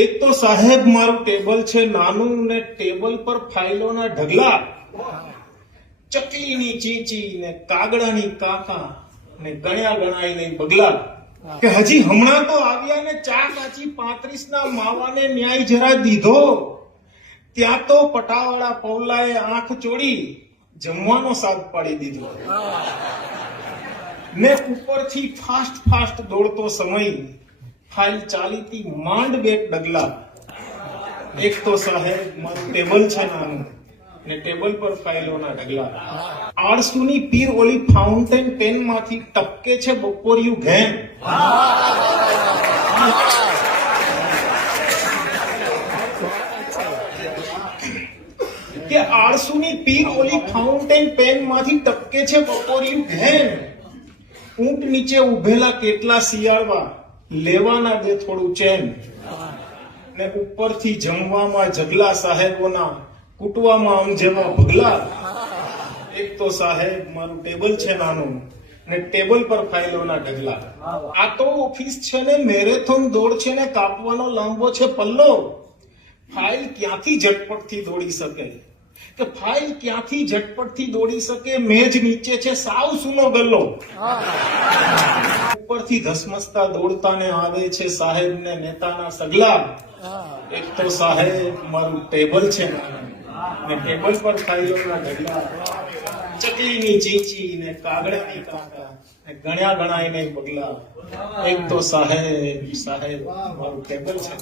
એક તો સાહેબ મારું ટેબલ છે નાનું ને ટેબલ પર ફાઇલોના ઢગલા, ચકલીની ચીચી ને કાગડાની કાકા ને ગણ્યા ગણાય નહીં બગલા, કે હજી હમણાં તો આવ્યા ને ચા કાચી 35 ના માવાને ન્યાય જરા દીધો, ત્યાં તો પટાવાળા પૌલાએ આંખ ચોડી જમવાનો સાદ પાડી દીધો ને ઉપરથી ફાસ્ટ ફાસ્ટ દોડતો સમય, ફાઇલ ચાલીતી માંડ બે ડગલા. એક તો સાહેબ મારું ટેબલ છે નાનું ને ટેબલ પર ફાઇલોના ઢગલા, આળસુની પીર ઓલી ફાઉન્ટેન પેન માંથી ટપકે છે બપોરિયું ઘેન, કે આળસુની પીર ઓલી ફાઉન્ટેન પેન માંથી ટપકે છે બપોરિયું ઘેન, ઊંટ નીચે ઉભેલા કેટલા શિયાળવા લેવાના દે થોડું ચેન, ને ઉપરથી જમવામાં જગલા સાહેબોના, કૂટવામાં આમ જેવા ભગલા. એક તો સાહેબ મારું ટેબલ છે નાનું ને ટેબલ પર ફાઇલોના ઢગલા. આ તો ઓફિસ છે ને મેરેથોન દોડ છે ને કાપવાનો લાંબો છે પલ્લો, ફાઇલ ક્યાંથી ઝટપટથી દોડી શકે, કે ફાઇલ ક્યાંથી ઝટપટથી દોડી શકે, મેજ નીચે છે સાવ સૂનો ગલ્લો, ઉપરથી ધસમસતા દોડતા ને આવે છે સાહેબ ને નેતાના સગલા. એક તો સાહેબ મારું ટેબલ છે ને ટેબલ પર ફાઇલોના ઢગલા, ચકલીની ચીચી ને કાગડાની કાકા ને ગણ્યા ગણાય નહીં બગલા. એક તો સાહેબ મારું ટેબલ છે.